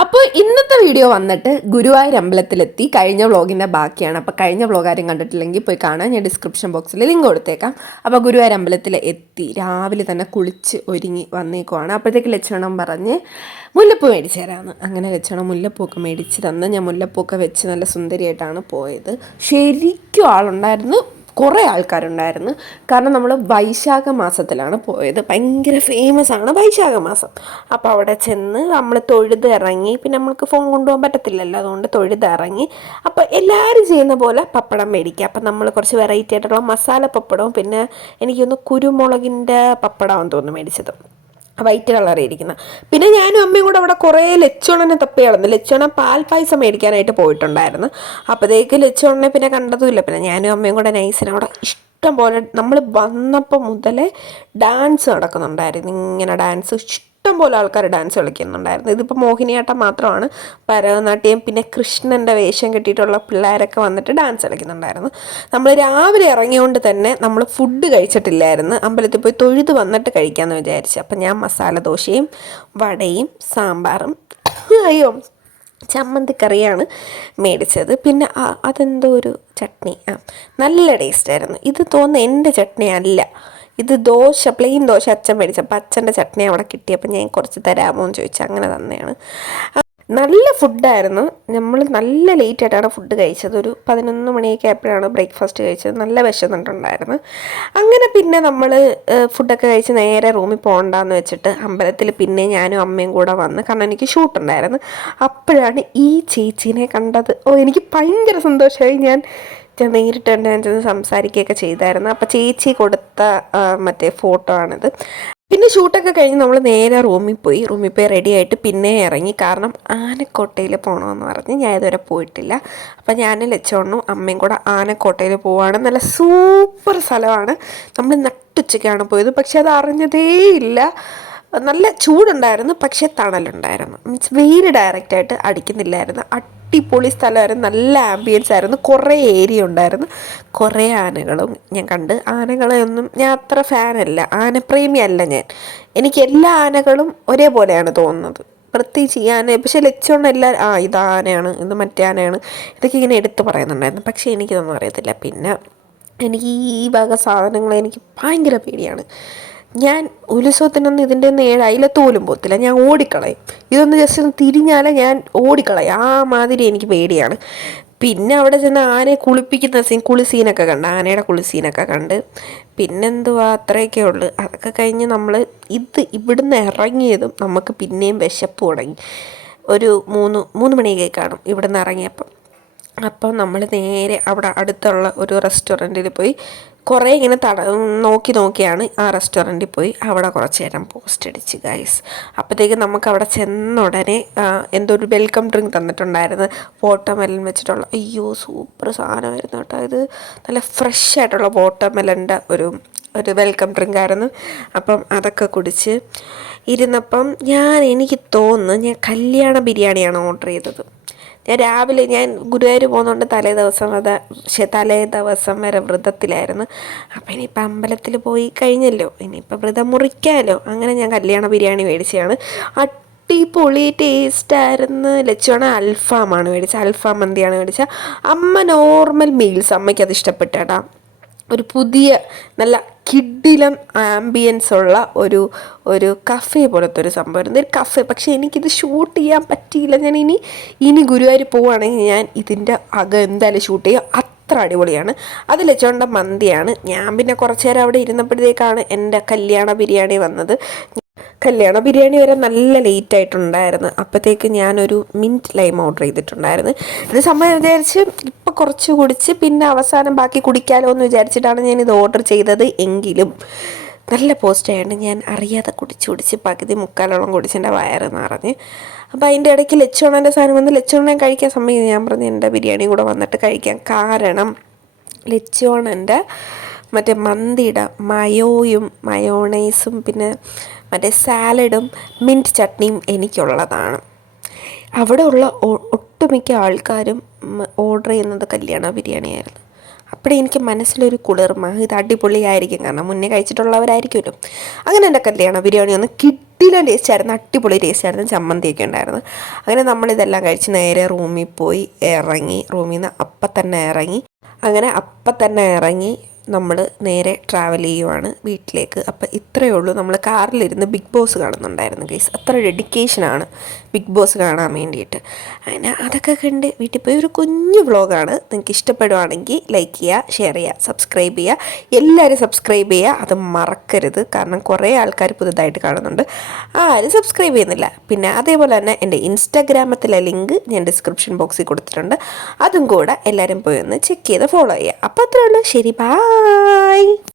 അപ്പോൾ ഇന്നത്തെ വീഡിയോ വന്നിട്ട് ഗുരുവായൂർ അമ്പലത്തിലെത്തി. കഴിഞ്ഞ വ്ളോഗിൻ്റെ ബാക്കിയാണ്. അപ്പോൾ കഴിഞ്ഞ വ്ളോഗ് ആരും കണ്ടിട്ടില്ലെങ്കിൽ പോയി കാണാൻ ഞാൻ ഡിസ്ക്രിപ്ഷൻ ബോക്സിൽ ലിങ്ക് കൊടുത്തേക്കാം. അപ്പോൾ ഗുരുവായൂർ അമ്പലത്തിൽ എത്തി രാവിലെ തന്നെ കുളിച്ച് ഒരുങ്ങി വന്നേക്കുവാണ്. അപ്പോഴത്തേക്ക് ലക്ഷണം പറഞ്ഞ് മുല്ലപ്പൂ മേടിച്ച് തരാമെന്ന്. അങ്ങനെ ലക്ഷണം മുല്ലപ്പൂക്കെ മേടിച്ച് തന്ന് ഞാൻ മുല്ലപ്പൂക്കെ വെച്ച് നല്ല സുന്ദരിയായിട്ടാണ് പോയത്. ശരിക്കും ആളുണ്ടായിരുന്നു, കുറേ ആൾക്കാരുണ്ടായിരുന്നു. കാരണം നമ്മൾ വൈശാഖ മാസത്തിലാണ് പോയത്. ഭയങ്കര ഫേമസ് ആണ് വൈശാഖ മാസം. അപ്പോൾ അവിടെ ചെന്ന് നമ്മൾ തൊഴുത് ഇറങ്ങി. പിന്നെ നമ്മൾക്ക് ഫോൺ കൊണ്ടുപോകാൻ പറ്റത്തില്ലല്ലോ, അതുകൊണ്ട് തൊഴുത് ഇറങ്ങി. അപ്പോൾ എല്ലാവരും ചെയ്യുന്ന പോലെ പപ്പടം മേടിക്കുക. അപ്പം നമ്മൾ കുറച്ച് വെറൈറ്റി ആയിട്ടുള്ള മസാല പപ്പടവും പിന്നെ എനിക്കൊന്ന് കുരുമുളകിൻ്റെ പപ്പടമാണെന്ന് തോന്നുന്നു മേടിച്ചത്, വൈറ്റ് കളറിയിരിക്കുന്ന. പിന്നെ ഞാനും അമ്മയും കൂടെ അവിടെ കുറേ ലച്ചോണനെ തപ്പി കളഞ്ഞു. ലച്ചോണ പാൽപ്പായസം മേടിക്കാനായിട്ട് പോയിട്ടുണ്ടായിരുന്നു. അപ്പോഴത്തേക്ക് ലച്ചോണനെ പിന്നെ കണ്ടതുമില്ല. പിന്നെ ഞാനും അമ്മയും കൂടെ നൈസിന് അവിടെ ഇഷ്ടം പോലെ നമ്മൾ വന്നപ്പോൾ മുതലേ ഡാൻസ് നടക്കുന്നുണ്ടായിരുന്നു. ഇങ്ങനെ ഡാൻസ് ഇഷ്ടം പോലെ ആൾക്കാർ ഡാൻസ് കളിക്കുന്നുണ്ടായിരുന്നു. ഇതിപ്പോൾ മോഹിനിയാട്ടം മാത്രമാണ്, ഭരതനാട്യം പിന്നെ കൃഷ്ണൻ്റെ വേഷം കെട്ടിയിട്ടുള്ള പിള്ളേരൊക്കെ വന്നിട്ട് ഡാൻസ് കളിക്കുന്നുണ്ടായിരുന്നു. നമ്മൾ രാവിലെ ഇറങ്ങിയോണ്ട് തന്നെ നമ്മൾ ഫുഡ് കഴിച്ചിട്ടില്ലായിരുന്നു. അമ്പലത്തിൽ പോയി തൊഴുത് വന്നിട്ട് കഴിക്കാമെന്ന് വിചാരിച്ചു. അപ്പം ഞാൻ മസാല ദോശയും വടയും സാമ്പാറും ചമ്മന്തിക്കറിയാണ് മേടിച്ചത്. പിന്നെ അതെന്തോ ഒരു ചട്നി, നല്ല ടേസ്റ്റായിരുന്നു. ഇത് തോന്നുന്നു എൻ്റെ ചട്നി അല്ല, ഇത് ദോശ, പ്ലെയിൻ ദോശ അച്ഛൻ മേടിച്ചപ്പോൾ അച്ഛൻ്റെ ചട്നി അവിടെ കിട്ടിയപ്പോൾ ഞാൻ കുറച്ച് തരാമോ എന്ന് ചോദിച്ചു, അങ്ങനെ തന്നെയാണ്. നല്ല ഫുഡായിരുന്നു. നമ്മൾ നല്ല ലേറ്റായിട്ടാണ് ഫുഡ് കഴിച്ചത്. ഒരു 11 മണിയൊക്കെ ആയപ്പോഴാണ് ബ്രേക്ക്ഫാസ്റ്റ് കഴിച്ചത്. നല്ല വിശന്നിട്ടുണ്ടായിരുന്നു. അങ്ങനെ പിന്നെ നമ്മൾ ഫുഡൊക്കെ കഴിച്ച് നേരെ റൂമിൽ പോകണ്ടെന്ന് വെച്ചിട്ട് അമ്പലത്തിൽ പിന്നെ ഞാനും അമ്മയും കൂടെ വന്ന്, കാരണം എനിക്ക് ഷൂട്ടുണ്ടായിരുന്നു. അപ്പോഴാണ് ഈ ചേച്ചീനെ കണ്ടത്. എനിക്ക് ഭയങ്കര സന്തോഷമായി. ഞാൻ നേരിട്ട് തന്നെ ഞാൻ ചെന്ന് സംസാരിക്കുകയൊക്കെ ചെയ്തായിരുന്നു. അപ്പോൾ ചേച്ചി കൊടുത്ത മറ്റേ ഫോട്ടോ ആണിത്. പിന്നെ ഷൂട്ടൊക്കെ കഴിഞ്ഞ് നമ്മൾ നേരെ റൂമിൽ പോയി റെഡി ആയിട്ട് പിന്നെ ഇറങ്ങി. കാരണം ആനക്കോട്ടയിൽ പോകണമെന്ന് പറഞ്ഞ് ഞാൻ ഇതുവരെ പോയിട്ടില്ല. അപ്പം ഞാൻ ലച്ചോണ്ണും അമ്മയും കൂടെ ആനക്കോട്ടയിൽ പോവാണ്. നല്ല സൂപ്പർ സ്ഥലമാണ്. നമ്മൾ നട്ടുച്ചയ്ക്കാണ് പോയത്, പക്ഷെ അത് അറിഞ്ഞതേ ഇല്ല. നല്ല ചൂടുണ്ടായിരുന്നു, പക്ഷേ തണലുണ്ടായിരുന്നു. മീൻസ് വെയിൽ ഡയറക്റ്റായിട്ട് അടിക്കുന്നില്ലായിരുന്നു. അടിപൊളി സ്ഥലമായിരുന്നു, നല്ല ആംബിയൻസ് ആയിരുന്നു. കുറേ ഏരിയ ഉണ്ടായിരുന്നു, കുറേ ആനകളും ഞാൻ കണ്ട്. ആനകളെയൊന്നും ഞാൻ അത്ര ഫാനല്ല, ആനപ്രേമിയല്ല ഞാൻ. എനിക്ക് എല്ലാ ആനകളും ഒരേപോലെയാണ് തോന്നുന്നത്. പ്രത്യേകിച്ച് ഈ ആന, പക്ഷേ ലച്ചോണ്ട് എല്ലാവരും ഇത് ആനയാണ്, ഇത് മറ്റേ ആനയാണ്, ഇതൊക്കെ ഇങ്ങനെ എടുത്ത് പറയുന്നുണ്ടായിരുന്നു. പക്ഷേ എനിക്കിതൊന്നും അറിയത്തില്ല. പിന്നെ എനിക്ക് ഈ വക സാധനങ്ങൾ എനിക്ക് ഭയങ്കര പേടിയാണ്. ഞാൻ ഉത്സവത്തിനൊന്നും ഇതിൻ്റെ ഒന്നും അയിലത്ത് പോലും പോകത്തില്ല, ഞാൻ ഓടിക്കളയും. ഇതൊന്ന് ജസ്റ്റ് ഒന്ന് തിരിഞ്ഞാലേ ഞാൻ ഓടിക്കളയും, ആ മാതിരി എനിക്ക് പേടിയാണ്. പിന്നെ അവിടെ ചെന്ന് ആനയെ കുളിപ്പിക്കുന്ന കുളിസീനൊക്കെ കണ്ട്, ആനയുടെ കുളിസീനൊക്കെ കണ്ട്. പിന്നെന്തുവാ, അത്രയൊക്കെ ഉള്ളു. അതൊക്കെ കഴിഞ്ഞ് നമ്മൾ ഇവിടുന്ന് ഇറങ്ങിയതും നമുക്ക് പിന്നെയും വിശപ്പ് തുടങ്ങി. ഒരു 3 മണിയൊക്കെ കാണും ഇവിടുന്ന് ഇറങ്ങിയപ്പം. അപ്പം നമ്മൾ നേരെ അവിടെ അടുത്തുള്ള ഒരു റെസ്റ്റോറൻറ്റിൽ പോയി കുറേ ഇങ്ങനെ നോക്കിയാണ് ആ റെസ്റ്റോറൻറ്റിൽ പോയി അവിടെ കുറച്ച് നേരം പോസ്റ്റ് അടിച്ച് ഗൈസ്. അപ്പോഴത്തേക്ക് നമുക്ക് അവിടെ ചെന്ന ഉടനെ എന്തോ ഒരു വെൽക്കം ഡ്രിങ്ക് തന്നിട്ടുണ്ടായിരുന്നു, വാട്ടർമെലൺ വെച്ചിട്ടുള്ള. അയ്യോ സൂപ്പർ സാധനമായിരുന്നു കേട്ടോ. ഇത് നല്ല ഫ്രഷ് ആയിട്ടുള്ള വാട്ടർമെലൻ്റെ ഒരു വെൽക്കം ഡ്രിങ്ക് ആയിരുന്നു. അപ്പം അതൊക്കെ കുടിച്ച് ഇരുന്നപ്പം എനിക്ക് തോന്നുന്നു ഞാൻ കല്യാണ ബിരിയാണിയാണ് ഓർഡർ ചെയ്തത്. ഞാൻ ഗുരുവായൂർ പോകുന്നതുകൊണ്ട് തലേ ദിവസം വരെ വ്രതത്തിലായിരുന്നു. അപ്പം ഇനിയിപ്പോൾ അമ്പലത്തിൽ പോയി കഴിഞ്ഞല്ലോ, ഇനിയിപ്പോൾ വ്രതം മുറിക്കാമല്ലോ. അങ്ങനെ ഞാൻ കല്യാണ ബിരിയാണി മേടിച്ചതാണ്. അടിപൊളി ടേസ്റ്റായിരുന്നു. ലച്ചുവാണ് അൽഫാമാണ് മേടിച്ചത്, അൽഫാം മന്തിയാണ് മേടിച്ചത്. അമ്മ നോർമൽ മീൽസ്, അമ്മയ്ക്ക് അത് ഇഷ്ടപ്പെട്ടാ. ഒരു പുതിയ നല്ല കിഡിലം ആംബിയൻസ് ഉള്ള ഒരു കഫേ പോലത്തെ ഒരു സംഭവമായിരുന്നു, ഒരു കഫേ. പക്ഷേ എനിക്കിത് ഷൂട്ട് ചെയ്യാൻ പറ്റിയില്ല. ഞാൻ ഇനി ഗുരുവായൂർ പോവുകയാണെങ്കിൽ ഞാൻ ഇതിൻ്റെ എന്തായാലും ഷൂട്ട് ചെയ്യും, അത്ര അടിപൊളിയാണ്. അത് ലച്ചോണ്ട മന്തിയാണ്. ഞാൻ പിന്നെ കുറച്ച് നേരം അവിടെ ഇരുന്നപ്പോഴത്തേക്കാണ് എൻ്റെ കല്യാണ ബിരിയാണി വന്നത്. കല്യാണ ബിരിയാണി വരെ നല്ല ലേറ്റ് ആയിട്ടുണ്ടായിരുന്നു. അപ്പോഴത്തേക്ക് ഞാനൊരു മിൻറ്റ് ലൈം ഓർഡർ ചെയ്തിട്ടുണ്ടായിരുന്നു. ഇത് സംഭവം വിചാരിച്ച് ഇപ്പം കുറച്ച് കുടിച്ച് പിന്നെ അവസാനം ബാക്കി കുടിക്കാമല്ലോ എന്ന് വിചാരിച്ചിട്ടാണ് ഞാനിത് ഓർഡർ ചെയ്തത്. എങ്കിലും നല്ല പോസ്റ്റായതുകൊണ്ട് ഞാൻ അറിയാതെ കുടിച്ച് പകുതി മുക്കാലോളം കുടിച്ചെൻ്റെ വയറ് നിറഞ്ഞ്. അപ്പോൾ അതിൻ്റെ ഇടയ്ക്ക് ലച്ചോണൻ്റെ സാധനം വന്ന് ലച്ചോണനെ കഴിക്കാൻ സമയം ഞാൻ പറഞ്ഞു എൻ്റെ ബിരിയാണി കൂടെ വന്നിട്ട് കഴിക്കാം. കാരണം ലച്ചോണൻ്റെ മറ്റേ മന്തിയുടെ മയോണൈസും പിന്നെ മറ്റേ സാലഡും മിൻറ്റ് ചട്നിയും എനിക്കുള്ളതാണ്. അവിടെ ഉള്ള ഒട്ടുമിക്ക ആൾക്കാരും ഓർഡർ ചെയ്യുന്നത് കല്യാണ ബിരിയാണിയായിരുന്നു. അപ്പോഴേ എനിക്ക് മനസ്സിലൊരു കുളിർമ, ഇത് അടിപൊളിയായിരിക്കും, കാരണം മുന്നേ കഴിച്ചിട്ടുള്ളവരായിരിക്കുമല്ലോ. അങ്ങനെ എൻ്റെ കല്യാണ ബിരിയാണി ഒന്ന് കിടിലൻ ടേസ്റ്റ് ആയിരുന്നു, അടിപൊളി ടേസ്റ്റ് ആയിരുന്നു, ചമ്മന്തിയൊക്കെ ഉണ്ടായിരുന്നു. അങ്ങനെ നമ്മളിതെല്ലാം കഴിച്ച് നേരെ റൂമിൽ പോയി ഇറങ്ങി. റൂമിൽ നിന്ന് അപ്പം തന്നെ ഇറങ്ങി നമ്മൾ നേരെ ട്രാവൽ ചെയ്യുവാണ് വീട്ടിലേക്ക്. അപ്പോൾ ഇത്രയേ ഉള്ളൂ. നമ്മൾ കാറിലിരുന്ന് ബിഗ് ബോസ് കാണുന്നുണ്ടായിരുന്നു ഗൈസ്. അത്ര ഡെഡിക്കേഷനാണ് ബിഗ് ബോസ് കാണാൻ വേണ്ടിയിട്ട്. അങ്ങനെ അതൊക്കെ കണ്ട് വീട്ടിൽ പോയി ഒരു കുഞ്ഞു വ്ളോഗാണ്. നിങ്ങൾക്ക് ഇഷ്ടപ്പെടുവാണെങ്കിൽ ലൈക്ക് ചെയ്യുക, ഷെയർ ചെയ്യുക, സബ്സ്ക്രൈബ് ചെയ്യുക. എല്ലാവരും സബ്സ്ക്രൈബ് ചെയ്യുക, അത് മറക്കരുത്. കാരണം കുറേ ആൾക്കാർ പുതുതായിട്ട് കാണുന്നുണ്ട്, ആരും സബ്സ്ക്രൈബ് ചെയ്യുന്നില്ല. പിന്നെ അതേപോലെ തന്നെ എൻ്റെ ഇൻസ്റ്റാഗ്രാമത്തിലെ ലിങ്ക് ഞാൻ ഡിസ്ക്രിപ്ഷൻ ബോക്സിൽ കൊടുത്തിട്ടുണ്ട്, അതും കൂടെ എല്ലാവരും പോയി ഒന്ന് ചെക്ക് ചെയ്ത് ഫോളോ ചെയ്യുക. അപ്പോൾ അത്രേ ഉള്ളൂ. ശരി, ബൈ.